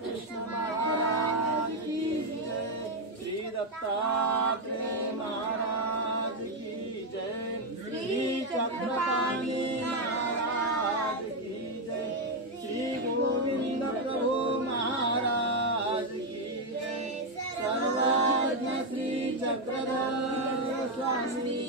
कृष्ण महाराज की जय। श्री दत्तात्रेय महाराज की जय। श्री चक्रपाणि महाराज की जय। श्री गोविंद प्रभु महाराज की जय। सर्वज्ञ श्री चक्रधर स्वामी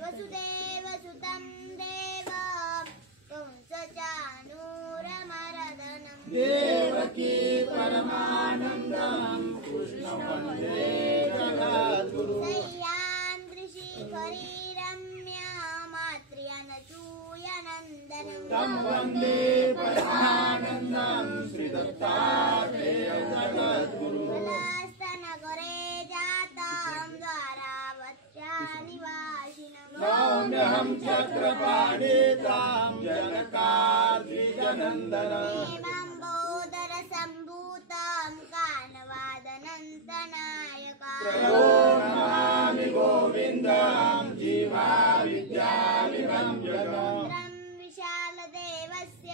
वसुदेव सुतं देवं कंसचाणूरमर्दनं देवकी परमानन्दं कृष्णं वन्दे जगद्गुरुं। सह्याद्रिशिखरी रम्या मात्र्यनसूयनन्दनं तं वन्दे परमानन्दं श्रीदत्तात्रेयं जगद्गुरुं। कलास्तनगरे जातं द्वारावत्यानिवासिनं सौम्यहं चक्रपाणितां जनकाद्विजनन्दनं। हेमम्बोदरसम्भूतं कानवादनन्तनायका त्रयो नमामि गोविन्दं जीवाविद्याविभञ्जकम्। विशालदेवस्य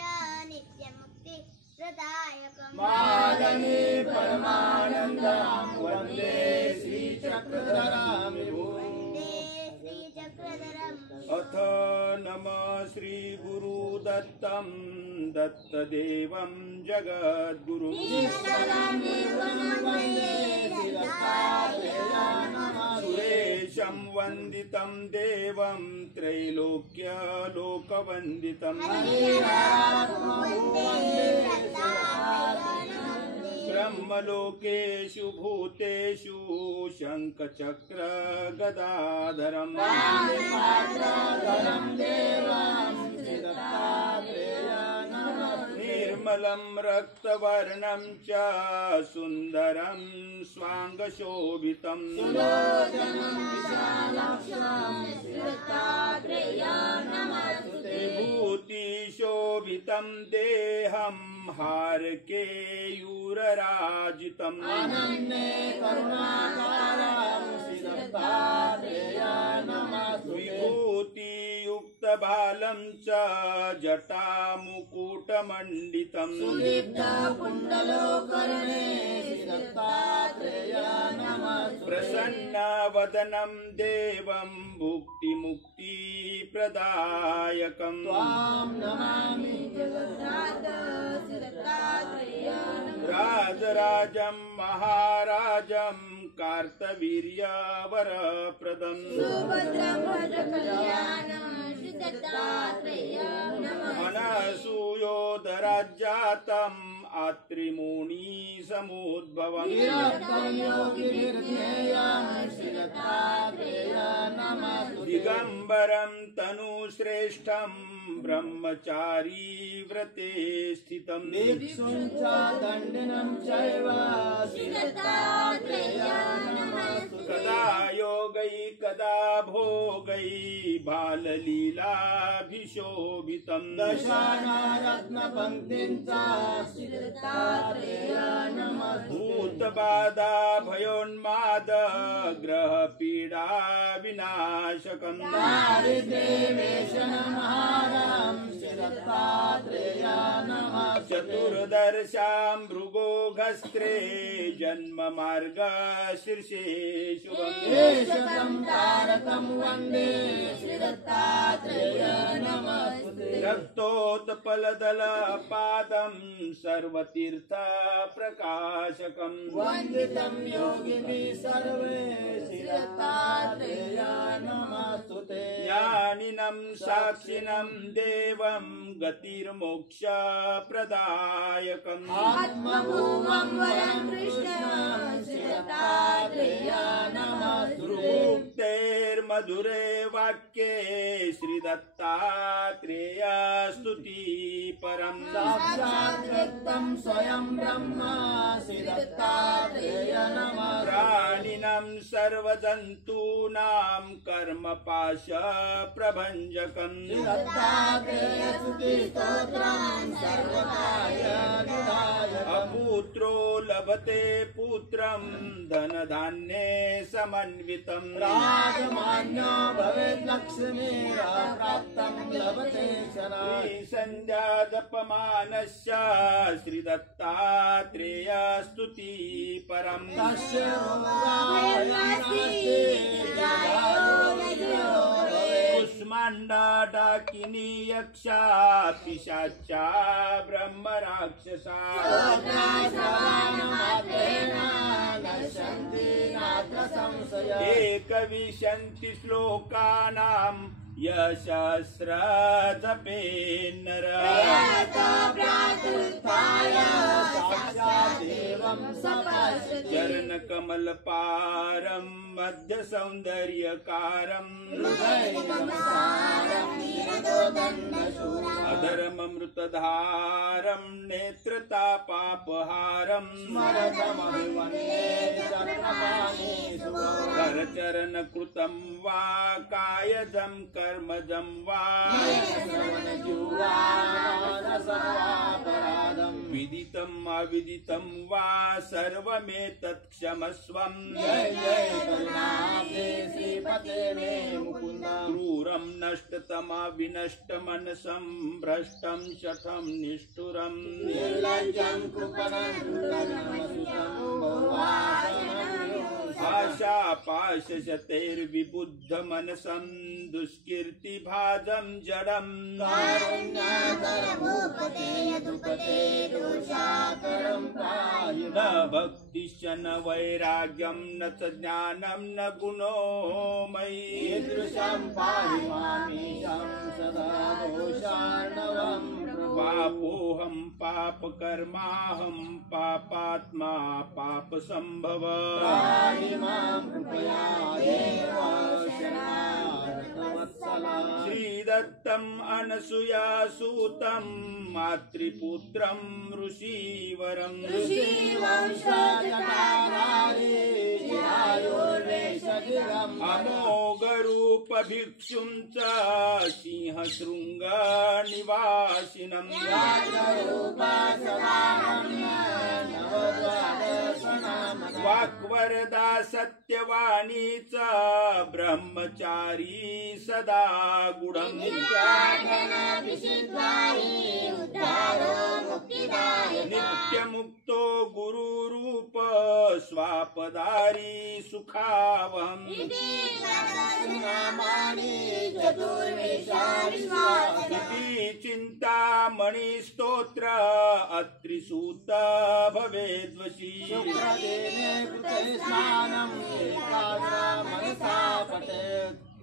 नित्यमुक्तिप्रदायकम् मादने परमानन्दं वन्दे श्रीचक्रधरं विभुं। वन्दे श्रीचक्रधरम्। अथ नमः श्रीगुरुदत्तं दत्तदेवं जगद्गुरुं। सुरेशं वन्दितं देवं त्रैलोक्यलोकवन्दितं। ब्रह्मलोकेषु भूतेषु शङ्खचक्रगदाधरम्। निर्मलं रक्तवर्णं च सुन्दरं स्वाङ्गशोभितं। विभूतिशोभितं देहं हारकेयूरराजितं। विभूतियुक्तबालं च जटामुकुटमण्डितं। प्रसन्नवदनं देवं भुक्तिमुक्तिप्रदायकं। राजराजं महाराजं कार्तवीर्यवरप्रदम्। अनसूयोदराज्जातम् आत्रिमुनिसमुद्भवम्। दिगम्बरं तनुश्रेष्ठं ब्रह्मचारी व्रते स्थितं। कदा योगै कदा भोगै बाललीलाभिशोभितं। भूतबाधा भयोन्माद ग्रहपीडा विनाशकम्। चतुर्दशां भृगोघस्त्रे जन्म मार्ग शीर्षे शुभम्। रक्तोत्पलदलपादं सर्वतीर्थ प्रकाशकम्। वन्दितं योगिभिः सर्वे नमस्तुते। ज्ञानिनं साक्षिणं देवं गतिर्मोक्ष प्रदायकम्। आत्मभूमं वरं कृष्णं श्रीदत्तात्रेय मधुरे वाक्ये श्रीदत्तात्रेय स्तुति परम्। साक्षात् व्यक्तं स्वयं ब्रह्म श्रीदत्तात्रेय नमः। प्राणिनां सर्वजन्तूनां कर्मपाश प्रभञ्जकम्। श्रीदत्तात्रेय स्तुति स्तोत्रं सर्वकार्य विधायकम्। पुत्रो लभते पुत्रं धनधान्ये समन्वितं राजमान्यो भवेत् लक्ष्मीराप्राप्तं लभते क्षणा संध्यादपमानस्य श्रीदत्तात्रेय स्तुति परम् तस्य रोगाभयनास्ति कुष्माण्डा डाकिनी यक्षा पिशाचा ब्रह्म राक्षसा एकविंशति श्लोकानां यशस्र जपेन्नर चरणकमलपारं मध्य सौन्दर्यकारम् अधर्ममृतधारं नेत्रतापापहारम् करचरणकृतं वा कायजं कर्मजं वा विदितम् अविदितं वा सर्वमेतत् क्षमस्वम् क्रूरं नष्टतमा विनष्टमनसं भ्रष्टं शठं निष्ठुरम् आशापाशशतैर्विबुद्धमनसं दुष्कीर्तिभाजं जडम् न भक्तिश्च न वैराग्यं न च ज्ञानं न गुणो मयि ईदृशं पाहि मामीशं सदा दोषार्णवं पापोऽहं पापकर्माहं पापात्मा पापसम्भव पाहि मां कृपया देव शरणागतवत्सला श्रीदत्तम् अनसूयासूतं मातृपुत्रं ऋषीवरम् अमोघरूपभिक्षुं च सिंहशृङ्गनिवासिनम् वाक्वरदा सत्यवाणी च ब्रह्मचारी सदा गुणम् नित्यमुक्तो गुरुरूप स्वापदारी सुखावहम् चिंतामणि स्तोत्र अत्रिसूत भवेद्वशी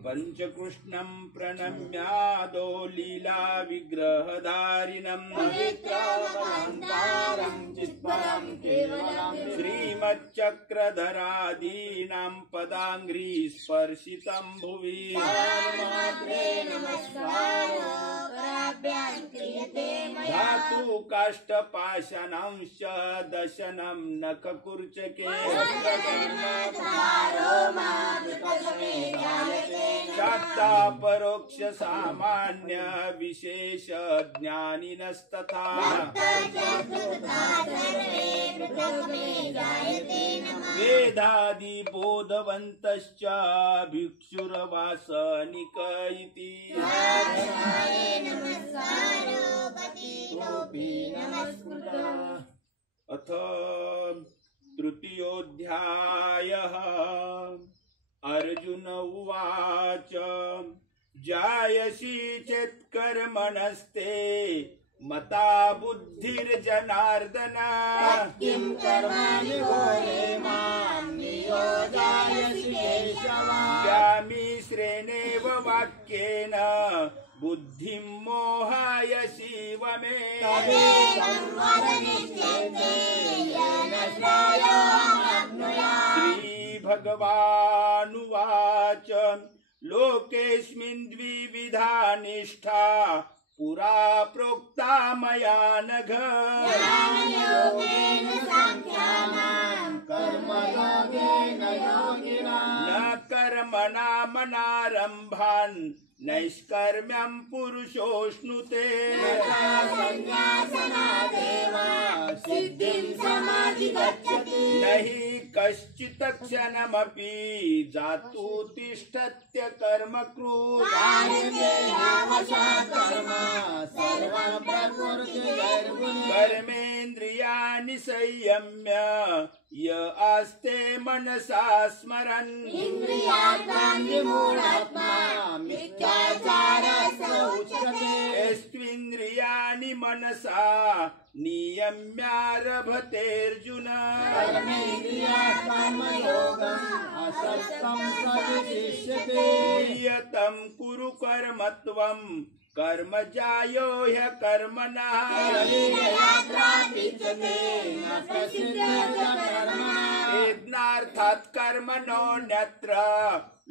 पंचकृष्णं प्रणम्यादो लीला विग्रहधारिणम् श्रीमच्चक्रधरादीनां पदाङ्घ्रि स्पर्शितं भुवि धातु काष्ठपाषाणांश्च दशनं नखकुर्चके शाक्ता परोक्ष सामान्य विशेष ज्ञानिनस्तथा वेदादि बोधवन्तश्च भिक्षुरवासनिक इति अथ तृतीयोऽध्यायः अर्जुन उवाच जायसी चेत् कर्मणस्ते मता बुद्धिर्जनार्दन किं कर्माणि घोरे मां नियोजयसि केशव व्यामिश्रेणेव वाक्येन बुद्धिं मोहयसीव मे श्रीभगवानुवाच लोकेऽस्मिन् द्विविधा निष्ठा पुरा प्रोक्ता मया नघ न कर्मणा मनारम्भान् नैष्कर्म्यं पुरुषोऽश्नुते सिद्धिं गच्छति न हि कश्चित् क्षणमपि जातुतिष्ठत्य कर्मकृत् कार्यदेहावशात् कर्म सर्वं प्रकृतिदैर्गुणे कर्मेन्द्रियाणि संयम्य य आस्ते मनसा स्मरन् इन्द्रियार्थानि मूढात्मा मिथ्याचारस्य उच्यते यस्त्विन्द्रियाणि मनसा नियम्यारभतेऽर्जुन कर्मेन्द्रियात्मयोगम् असक्तं सविशिष्यते नियतं कुरु कर्म त्वं कर्म जायो ह्यकर्मणः न प्रसिद्धेत कर्मणा यज्ञार्थात् कर्मणोऽन्यत्र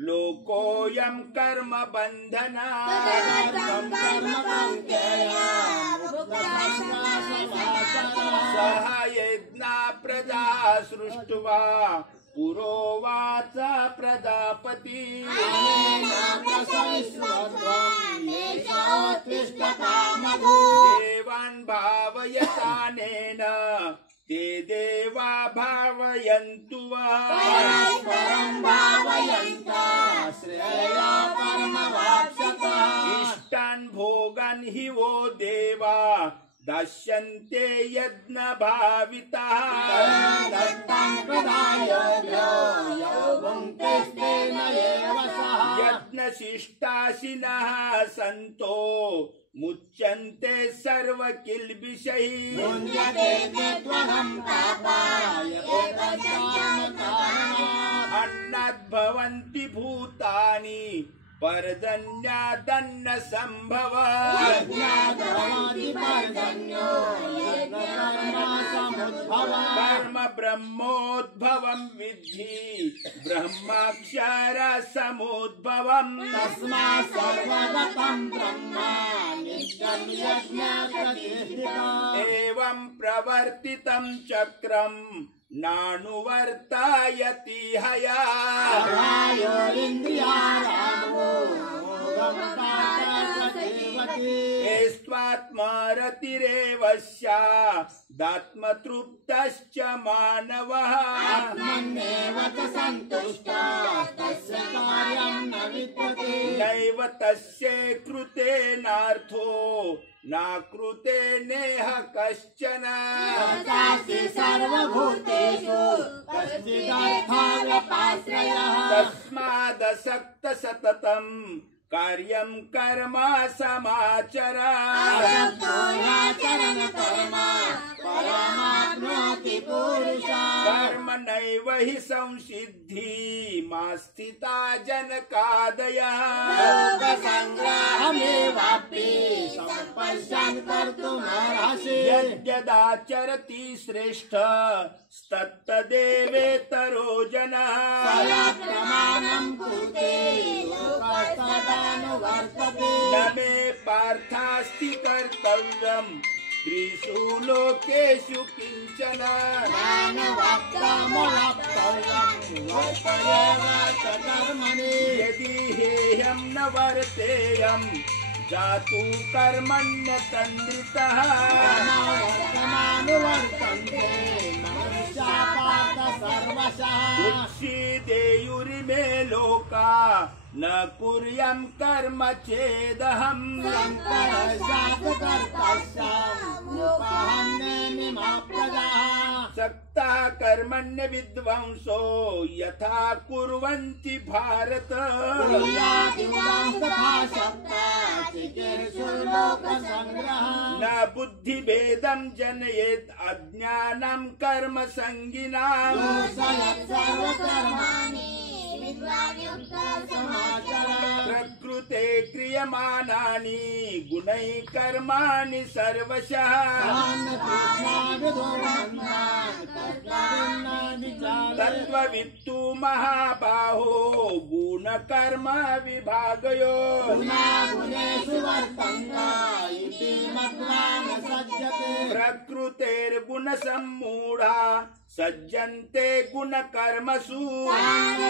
लोकोऽयं कर्म बन्धनः तदर्थं कर्म कौन्तेय सह यज्ञा प्रजा सृष्ट्वा पुरोवाच प्रजापति देवान् भावयतानेन ते देवा भावयन्तु वः इष्टान् भोगान् हि वो देवा दास्यन्ते यज्ञ भावितः यज्ञशिष्टाशिनः सन्तो मुच्यन्ते सर्वकिल्बिषैः अन्नाद्भवन्ति भूतानि पर्जन्यादन्न संभव कर्म ब्रह्मोद्भवं विद्धि ब्रह्माक्षर समुद्भवम् तस्मात् सर्वगतं ब्रह्म नित्यं यज्ञप्रतिष्ठितम् एवं प्रवर्तितं चक्रम् नानुवर्तायति हया एस्त्वात्मरतिरेव स्यादात्मतृप्तश्च मानवः आत्मन्येव च सन्तुष्टः तस्य कार्यं न विद्यते नैव तस्य कृतेनार्थो नाकृते नेह कश्चन सर्वभूतेषु कश्चिदर्थव्यपाश्रयः तस्मादसक्त सततं कार्यं कर्म समाचर परमाप्नोति पुरुषः कर्म नैव हि संसिद्धि मास्थिता जनकादयः लोकसङ्ग्रहमेवापि सम्पश्यन् कर्तुमर्हसि यद्यदाचरति श्रेष्ठ तत्तदेवेतरो जनः प्रमाणं कुरुते लोकस्तदनुवर्तते न मे पार्थास्ति कर्तव्यम् त्रिषु लोकेषु किञ्चन यदि हेयं न वर्तेयम् जातु कर्मण्यतन्द्रितः उच्छिदेयुरिमे लोका न कुर्यं कर्म चेदहम् सक्ता कर्मण्य विद्वांसो यथा कुर्वन्ति भारत न बुद्धिभेदं जनयेत् अज्ञानं कर्म संगिनाम् प्रकृते क्रियमाणानि गुणैः कर्माणि सर्वशः तत्त्ववित्तु महाबाहो गुण गुणकर्म विभागयो गुणागुणेषु वर्तन्ते इति मत्वा न सज्जते प्रकृतेर्गुणसम्मूढा सज्जन्ते गुणकर्मसु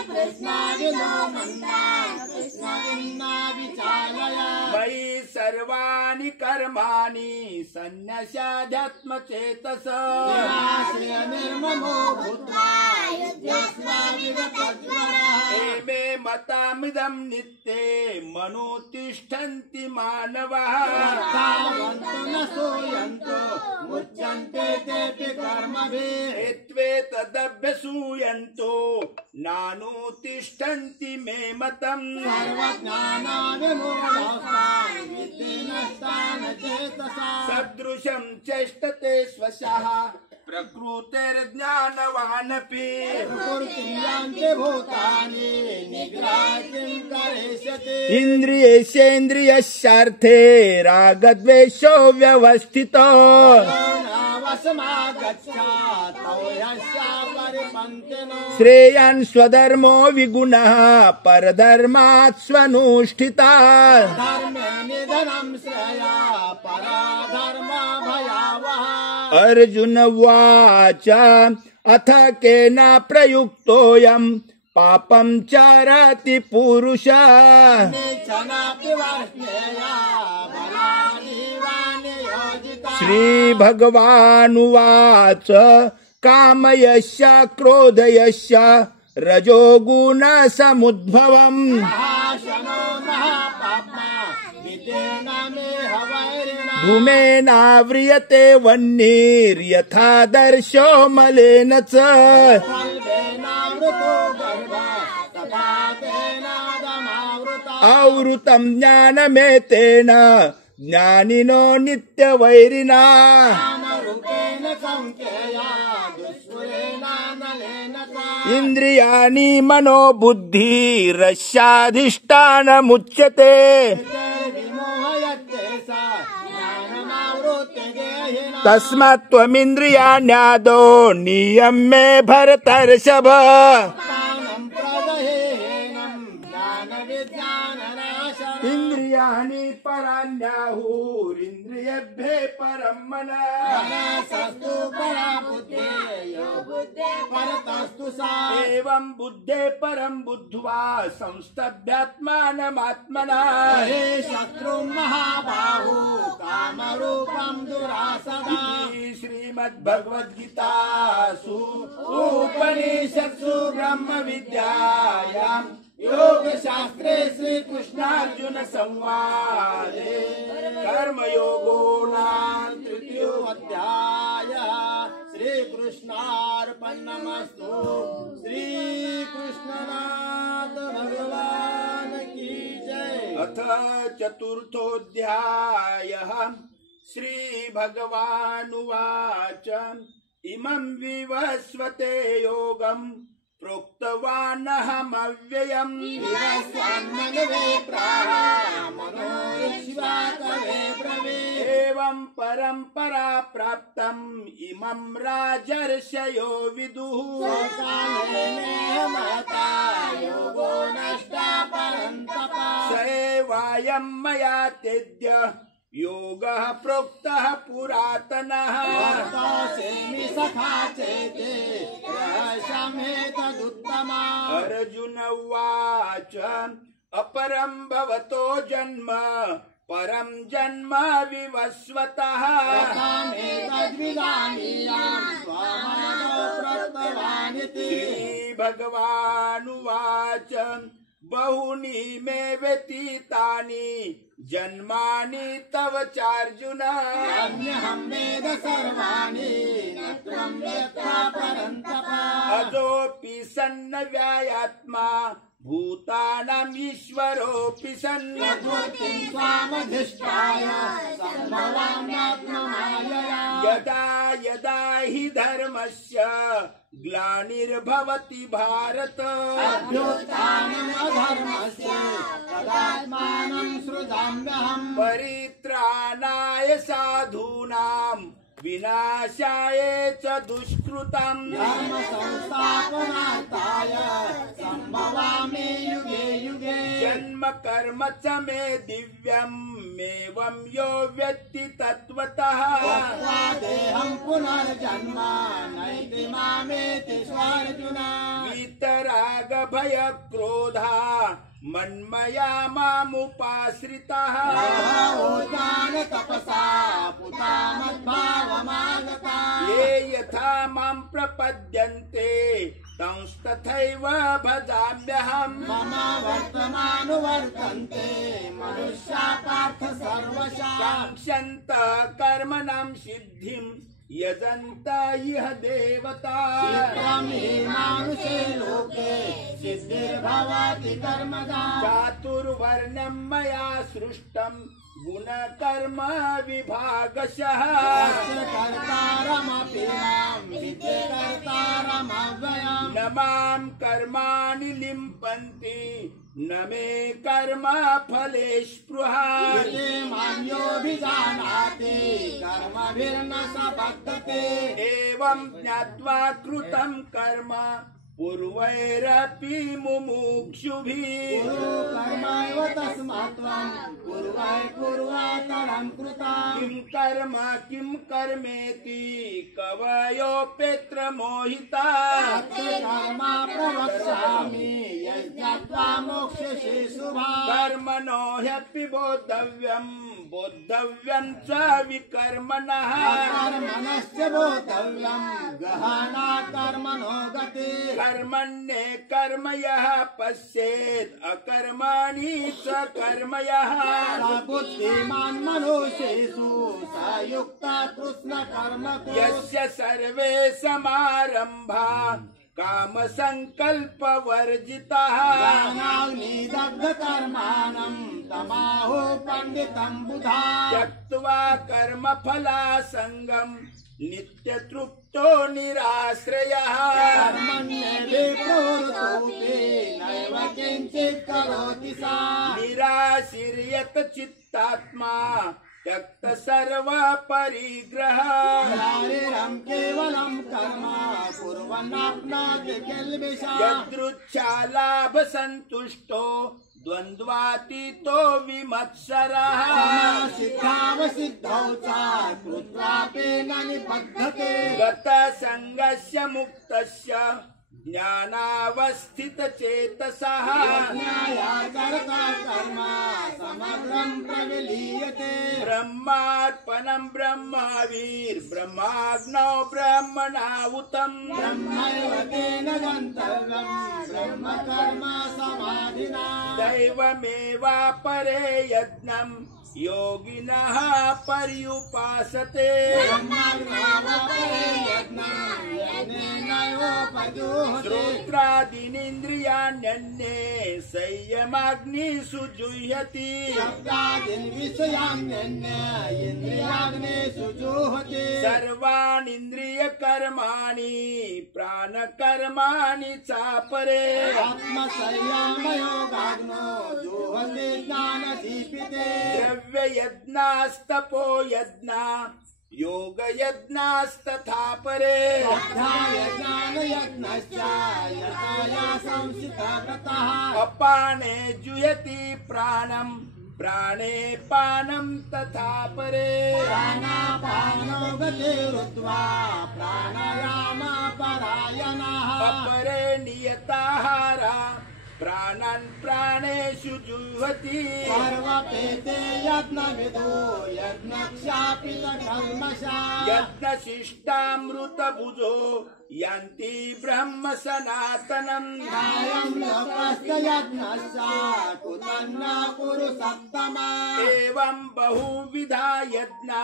कृष्णादिनो मन्दान् कृष्णविन्ना विचालय मयि सर्वाणि कर्माणि सन्न्यस्याध्यात्मचेतस निराश्रय निर्ममो भूत्वा युध्यस्व विगतज्वरः एमे मतामिदं नित्ये मनुतिष्ठन्ति मानवः तावन्तु न सूयन्तो मुच्यन्ते तेऽपि कर्मभिः एत्वेतदभ्यसूयन्तो नानुतिष्ठन्ति मे मतम् सर्वज्ञानाविमूढास्तान् विद्धि नष्टान् चेतसा सदृशं चेष्टते स्वशः प्रकृतेर्ज्ञानवानपि प्रकृतियान्ति भूतानि निग्रह किं करिष्यति इन्द्रियेशेन्द्रियस्यार्थे रागद्वेषो व्यवस्थितो वशमागच्छात् तौ ह्यस्या परिपन्थिनो श्रेयान् स्वधर्मो विगुणः परधर्मात् स्वनुष्ठितात् धर्मे निधनं श्रेया पराधर्मा भयावः अर्जुन उवाच अथ केन प्रयुक्तोऽयं पापं चरति पुरुषः निचनापि वर्ष्णेया बलादीवानि योजिता श्रीभगवानुवाच कामयस्य क्रोधयस्य रजोगुणसमुद्भवम् महाशनो महापाप्मा वितेन मे हवैरिणा धूमेनाव्रियते वह्निर्यथा दर्शो मलेन च कल्पेनावृतो गर्भः तथा तेनादमावृता आवृतं ज्ञानमेतेन ज्ञानिनो नित्यवैरिणा कामरूपेण कौन्तेया दुष्पुरेणानलेन च इन्द्रियाणि मनो बुद्धिरस्याधिष्ठानमुच्यते विमोहयते सा ज्ञानमावृत्य देहिना तस्मात् त्वमिन्द्रियाण्यादो नियम्य भरतर्षभ ज्ञानं प्रदहेनं ज्ञानविज्ञाननाशनम् इन्द्रियाणि पराण्याहुरिन्द्रियेभ्यः परं मनः मनसस्तु परा बुद्धे यो बुद्धे परतस्तु सा एवं बुद्धे परं बुद्ध्वा संस्तभ्यात्मानमात्मना हे शत्रुं महाबाहु कामरूपं दुरासदा श्रीमद्भगवद्गीतासु उपनिषत्सु ब्रह्मविद्यायां योगशास्त्रे श्रीकृष्णार्जुन संवादे कर्मयोगो नाम तृतीयोऽध्यायः श्रीकृष्णार्पणमस्तु श्रीकृष्णनाथ भगवान की जय अथ चतुर्थोऽध्यायः श्रीभगवानुवाच इमं विवस्वते योगम् प्रोक्तवानहमव्ययम् विवस्वान्मनवे प्राह मनोरिष्वाकवे ब्रवे एवं परम्परा प्राप्तम् इमं राजर्षयो विदुः कालेनेह महता योगो नष्टा परन्तपा स एवायं मया तेद्य योगः प्रोक्तः पुरातनः वर्तसेमि सखा चेते रहस्यमेतदुत्तमा अर्जुन उवाच अपरं भवतो जन्म परं जन्म विवस्वतः तमेतद्विदानीयां स्वामादौ प्रोक्तवानिति श्रीभगवानुवाच बहुनि मे व्यतीतानि जन्मानि तव चार्जुन अन्यहं वेद सर्वाणि न त्वं वेत्था परन्तप अजोऽपि सन्न व्यायात्मा भूतानाम् ईश्वरोऽपि सन् प्रकृतिं स्वामधिष्ठाय सम्भवाम्यात्ममायया यदा यदा हि धर्मस्य ग्लानिर्भवति भारत अभ्युत्थानम् अधर्मस्य तदात्मानं सृजाम्यहम् परित्राणाय साधूनां विनाशाय च दुष्कृतम् धर्म संस्थापनार्थाय संभवामि युगे युगे जन्म कर्म च मे दिव्यमेवं यो वेत्ति तत्त्वतः त्यक्त्वा देहं पुनर्जन्म नैति मामेति स्वार्जुन वीतराग भय क्रोधा मन्मया मामुपाश्रितः ओजान तपसा पुता मद्भावमागता ये यथा मां प्रपद्यन्ते तंस्तथैव भजाम्यहम् मम वर्तमानुवर्तन्ते मनुष्या पार्थ सर्वशः काङ्क्षन्त कर्मणां सिद्धिं यजन्त इह देवता शीघ्रं हि मानुषे लोके सिद्धिर्भवति कर्मजा चातुर्वर्ण्यं मया सृष्टं गुणकर्म विभागशः तस्य कर्तारमपि मां विद्ये कर्तारमव्ययम् न मां कर्माणि लिम्पन्ति न मे कर्म फले स्पृहा इति मान्योऽभिजानाति कर्मभिर्न स बद्धते एवं ज्ञात्वा कृतं कर्म पूर्वैरपि मुमुक्षुभिः कुरु कर्मैव तस्मात् त्वं पूर्वतरं कृतं किं कर्मेति कवयोऽप्यत्र मोहिता कर्म प्रवक्ष्यामि यज्ञत्वा मोक्ष्यसे शुभात् कर्मणो ह्यपि बोद्धव्यं च विकर्मणः कर्मणश्च बोद्धव्यं गहना कर्मणो गते कर्मण्ये कर्म यः पश्येत् अकर्माणि च कर्म यः स बुद्धिमान् मनुष्येषु स युक्तः कृष्णकर्म यस्य सर्वे समारम्भा कामसङ्कल्पवर्जिताः ज्ञानाग्निदग्धकर्माणं तमाहो पंडितं बुधा त्यक्त्वा कर्मफलासङ्गम् नित्यतृप्तो निराश्रयः कर्मण्येभिप्रवृत्तोऽपि नैव किञ्चित् करोति सा निराशीर्यत चित्तात्मा त्यक्त सर्व परिग्रह शारीरं केवलं कर्म कुर्वन्नाप्नोति किल्बिषम् यदृच्छालाभ सन्तुष्टो द्वन्द्वातीतो विमत्सरः सिद्धावसिद्धौ च कृत्वापि न निबध्यते गतसङ्गस्य मुक्तस्य ज्ञानावस्थितचेतसः ज्ञायाचरता कर्म समग्रं प्रविलीयते ब्रह्मार्पणं ब्रह्मवीर्ब्रह्माग्नौ ब्रह्मणाहुतम् ब्रह्मैव तेन गन्तव्यं ब्रह्म कर्म समाधिना दैवमेवापरे यज्ञं योगिनः पर्युपासते श्रोत्रादीनिन्द्रियाण्यन्ये संयमाग्निषु जुह्यति इंद्रियाग्नेषु जुह्यति सर्वाणीन्द्रियकर्माणि प्राणकर्माणि चापरे आत्मसंयमयोगाग्नो जुह्यति ज्ञानदीपिते द्रव्ययज्ञास्तपो यज्ञा योगयज्ञास्तथा परे अपाने जुयति प्राणं प्राणे पानं तथा परे प्राणापानो गतिरुत्वा प्राणायामपरायणः अपरे नियताहारा प्राणान् प्राणेषु जुह्वति सर्वपेते यज्ञविदो यज्ञक्षापि न कल्मषा यज्ञशिष्टामृतभुजो यान्ति ब्रह्म सनातनम् नायं लोकस्य यज्ञस्य कुतन्न कुरु सत्तमा एवं बहुविधा यज्ञा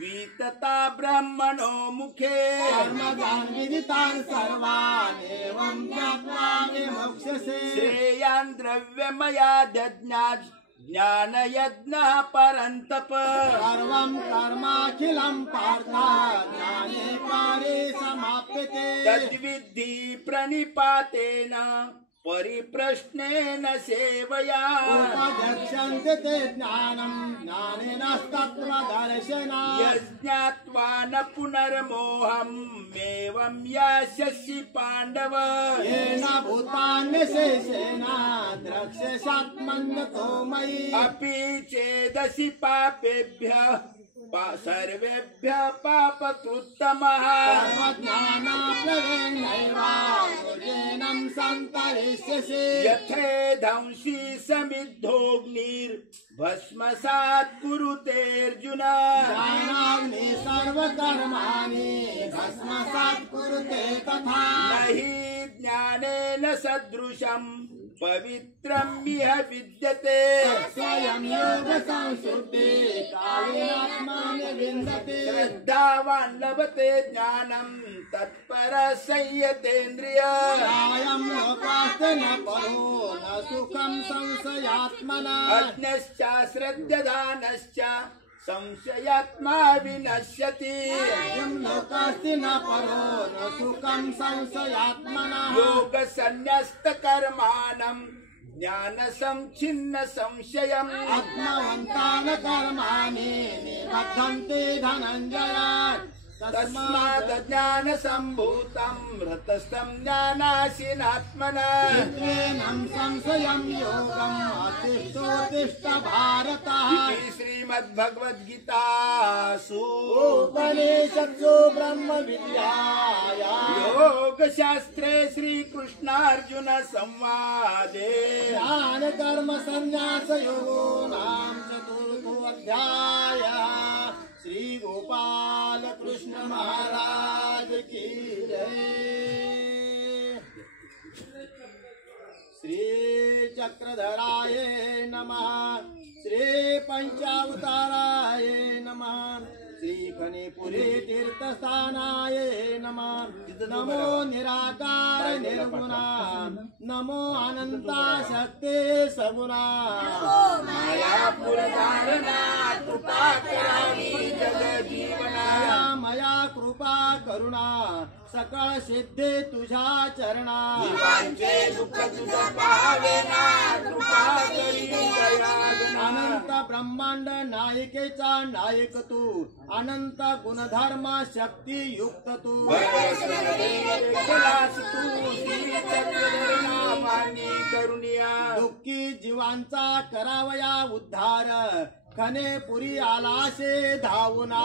वीतता ब्रह्मणो मुखे कर्मजान् विदितान् सर्वान् एवं ज्ञात्वा विमुक्ष्यसे श्रेयान् द्रव्यमयाद्यज्ञात् ज्ञानयज्ञः परन्तप सर्वं कर्माखिलं पार्थ ज्ञाने पारे समाप्यते तद्विद्धि प्रणिपातेन परिप्रश्नेन सेवया उपदेक्ष्यन्ते ते ज्ञानं ज्ञानेनस्तत्त्वदर्शना यज्ञात्वा न पुनर्मोहम् एवं यास्यसि पाण्डव येन भूतान्यशेषेण द्रक्ष्यसात्मन्यतो मयि अपि चेदसि पापेभ्यः सर्वेभ्यः पापकृत्तमः सर्वज्ञानाप्लवेनैवानुजेनं सन्तरिष्यसि यथेदंसि समिद्धोऽग्निर्भस्मसात् कुरुतेऽर्जुन ज्ञानाग्नि सर्वकर्माणि भस्मसात् कुरुते तथा न हि ज्ञानेन सदृशम् पवित्रम् इह विद्यते स्वयं योग संशुद्धि कालेनात्मानि विन्दते श्रद्धावान् लभते ज्ञानम् तत्परः संयतेन्द्रिय अयं लोकास्ते न परो न सुखं संशयात्मना अज्ञश्च श्रद्धानश्च संशयात्मा विनश्यति अयं लोकास्ते न परो न सुखं संशयात्मना योगसन्न्यस्तकर्माणम् ज्ञानसंच्छिन्न संशयम् आत्मवन्तान् कर्माणि निबद्धन्ते धनञ्जय तस्मादज्ञानसम्भूतम् हृतस्थम् ज्ञानासीनात्मना चित्रेणं संशयं योगम् अतिष्ठोत्तिष्ठ भारतः इति श्रीमद्भगवद्गीतासु उपनिषत्सु ब्रह्मविद्यायां योगशास्त्रे श्रीकृष्णार्जुन संवादे ज्ञान कर्म संन्यास योगो नाम चतुर्थोऽध्यायः। श्री गोपाल कृष्ण महाराज की जय। श्री चक्रधराय नमः। श्री पंचावताराय नमः। श्री खनिपुरी तीर्थस्थानाय नमः। नमो निराकार निर्गुणा नमो अनंता शक्ति सगुणा मायापुरधारणा कृपा करावी जगजीवना मया कृपा करुणा सकळ सिद्धे तुझ्या चरणा जीवांचे दुःख तुझं पावेना कृपा करी दयागना अनंत ब्रह्मांड नायिकेचा नायक तू अनंत गुणधर्म शक्ती युक्त तू विलास तू श्रीचक्रधरणा मान्य करुणिया दुःखी जीवांचा करावया उद्धार खनेपुरी आलाशे धावुना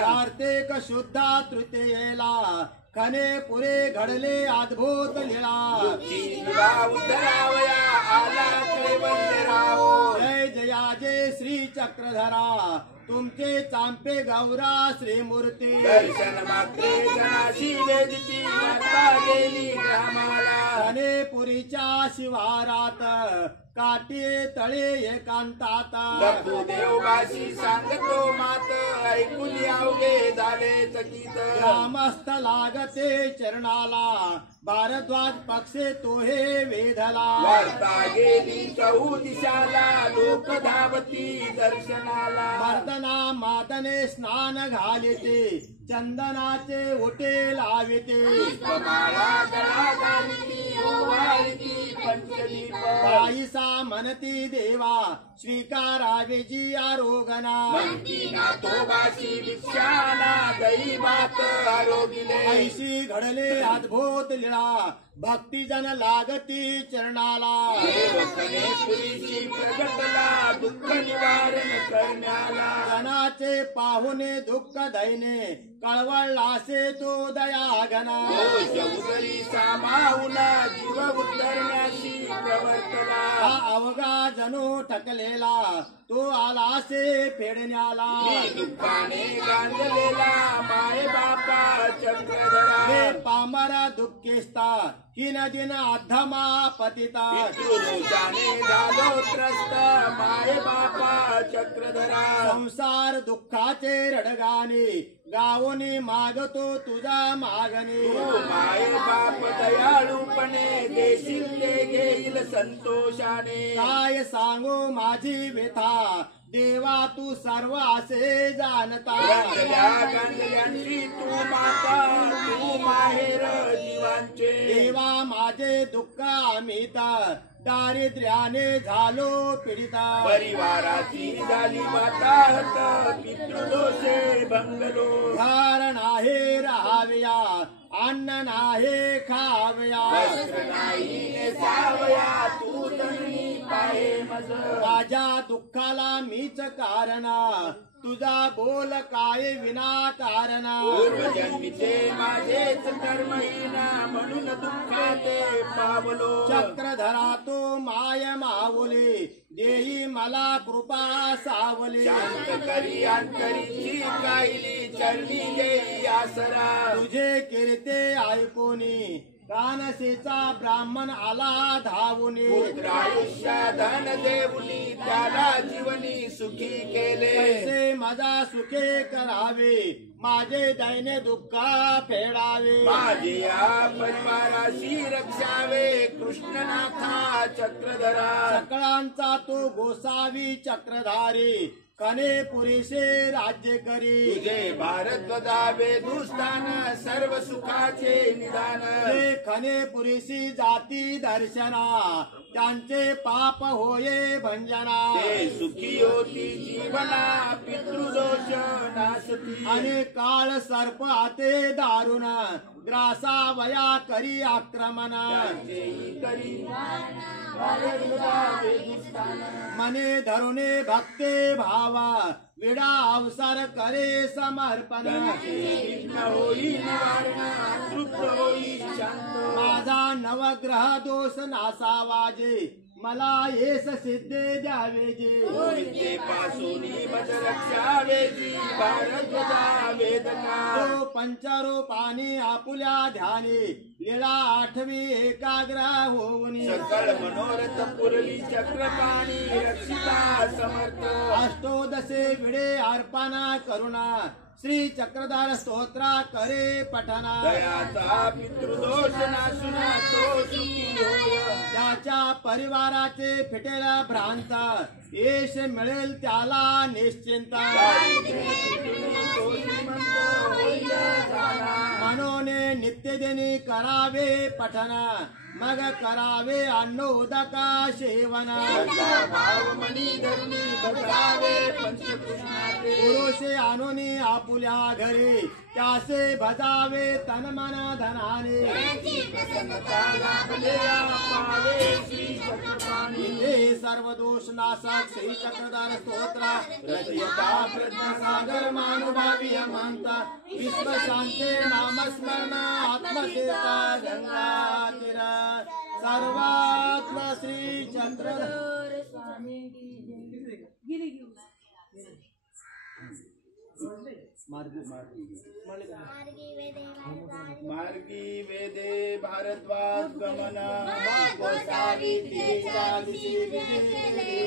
कार्तिक शुद्धा तृतीयेला खनेपुरे घडले अद्भुत लीळा जय जया जय श्री चक्रधरा तुमचे चांपे गौरा श्रीमूर्ती दर्शन मात्रे जनाशी वेदिती माता गेली ग्रामाला खनेपुरीच्या शिवारात काटे तळे एकांतात देवबाशी सांगतो मात ऐकून अवघे झाले चकित ग्रामस्थ लागते चरणाला भारद्वाज पक्षे तोहे वेधला वार्ता गेली चहू दिशाला लोक धावती दर्शनाला मर्दना मादने स्नान घालिते चंदनाचे ओटे लाविते माळा गळा घालती ओवाळती पंचदीप बाईसा म्हणती देवा स्वीकारावे जी आरोगना म्हणती ना तो बाशी भिक्षाना दैवात आरोगिले ऐशी घडले अद्भुत लीळा भक्तिजन लागती चरणाला देवखने पुरीशी प्रगटला दुःख निवारण करण्याला जनाचे पाहुणे दुःख दैने कळवळलासे तो दयागना दोष उदरी सामावूना जीव उद्धरण्याशी प्रवर्तला हा अवघा जणू ठकलेला तो आलासे फेडण्याला मी दुःखाने गांजलेला माय बापा चक्रधरा हे पामरा दुःखिस्ता हिन दिन अधमा पतिता पितृदोषाने झालो त्रस्त माय बापा चक्रधरा संसार दुःखाचे रडगाने गावोनी मागतो तुझा मागणी तू माय बाप दयाळूपणे देशील ते घेईल संतोषाने काय सांगू माझी व्यथा देवा तू सर्व असे जाणता रंगल्या गांजल्यांची तू माता तू माहेर जीवांचे देवा माझे दुःख अमिता दारिद्र्याने झालो पीडिता परिवाराची झाली वाताहत पितृदोषे भंगलो घर नाही राहावया अन्न नाही खावया वस्त्र नाही नेसावया तू धरणी पाहे मज माझ्या दुःखाला मीच कारणा तुझा बोल काय विनाकारणा पूर्वजन्मीचे माझेच कर्महीना म्हणून दुःखाते पावलो चक्रधरा तो माय माऊली देई मला कृपा सावली शांत करी अंतरीची कायली चरणी देई आसरा तुझे कीर्ते ऐकोनी कानसेचा ब्राह्मण आला धावूनी पुत्रायुष्य धन देऊनी त्याला जीवनी सुखी केले पैसे माझा सुखे करावे माझे दैन्य दुःख फेडावे माझे या परिवाराशी रक्षावे कृष्णनाथा चक्रधरा सकळांचा तो गोसावी चक्रधारी कने पुरेसे राज्य करी तुझे भारत ध्वजावे दुस्थान सर्व सुखाचे निदान ते खने पुरेशी जाती दर्शना त्यांचे पाप होये भंजना ते सुखी होती जीवना पितृदोष नासती आणि काळ सर्प आते दारुण ग्रासावया करी आक्रमणा त्यांचेही करी मने धरुणे भक्ते भावा विडा अवसर करे समर्पण विघ्न होई निवारण तृप्त होई शांत माझा नवग्रह दोष नासावाजे मला येस सिद्धे द्यावे जे विद्येपासून मज रक्षावे जी भारत ध्वजा वेदना तो पंचरूपाने आपुल्या ध्याने लीळा आठवी एकाग्र होऊनी सकळ मनोरथ पुरली चक्रपाणी रक्षिता समर्थ अष्टोदशे विडे अर्पणा करुणा श्री चक्रधार स्तोत्रा करे पठना दयाचा पितृदोष नाशुना तो सुखी होय त्याच्या परिवाराचे फिटेल भ्रांत यश मिळेल त्याला निश्चिंत तो श्रीमंत होईल झाला मनोने नित्यदिनी करावे पठन मग करावे अन्नोदका सेवन भावमणी धरणी भजावे पंचकृष्णाते पुरुषे आणूनी आपुल्या घरी त्यासे भजावे तन मन धनाने पावे श्री चक्रपाणी हे सर्व दोष नाशक श्री चक्रधार स्तोत्र रचयिता प्रज्ञासागर मानुभावी म्हणता विश्व शांते नामस्मरण आत्मसेता गंगा तीर सर्वात्म श्री चक्रधर मार्गी वेदे भारद्वाज गमना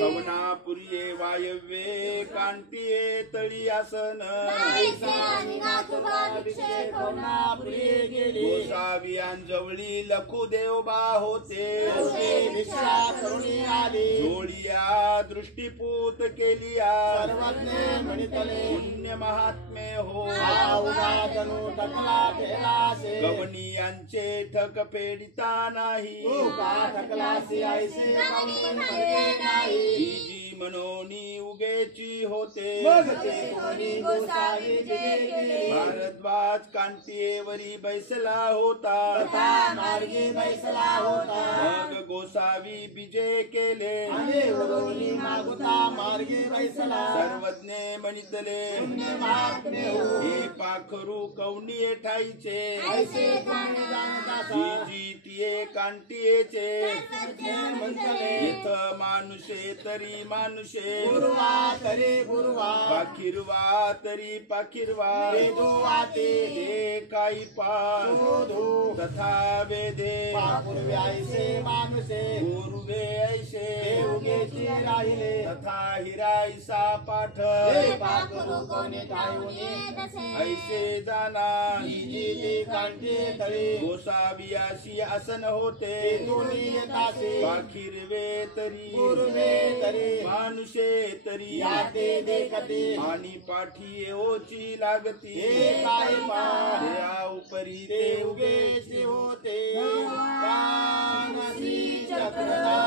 भवनापुर्ये वायव्ये कांटिये तळी आसन गोसावी अंजवळी लखू देवबा होते जोडिया दृष्टीपूत केलिया पुण्य महात्मे हो गवणीयांचे ठक फेडिता नाही जी जी मनोनी उगेची होते भारद्वाज कांटियेवरी बैसला होता मग गोसावी बिजे केले सर्वज्ञ म्हणितले हे पाखरू कवणीये ठाईचे जी जी तिये कांटियेचे इथ मानुषे तरी मानुषे पाखिरवा तरी पाखिरवा हे काही पाधो तथा वेदे पूर्वे ऐसे राहिले तथा हिराईसा पाठ ऐसे जाना गोसावियाशी आसन होते पाखिरवे तरी मानुषे तरी या ते देखते आणि पाठी ओची लागती हे काय पाह देहा उपरी ते उगेचे होते कान श्री चक्रधारी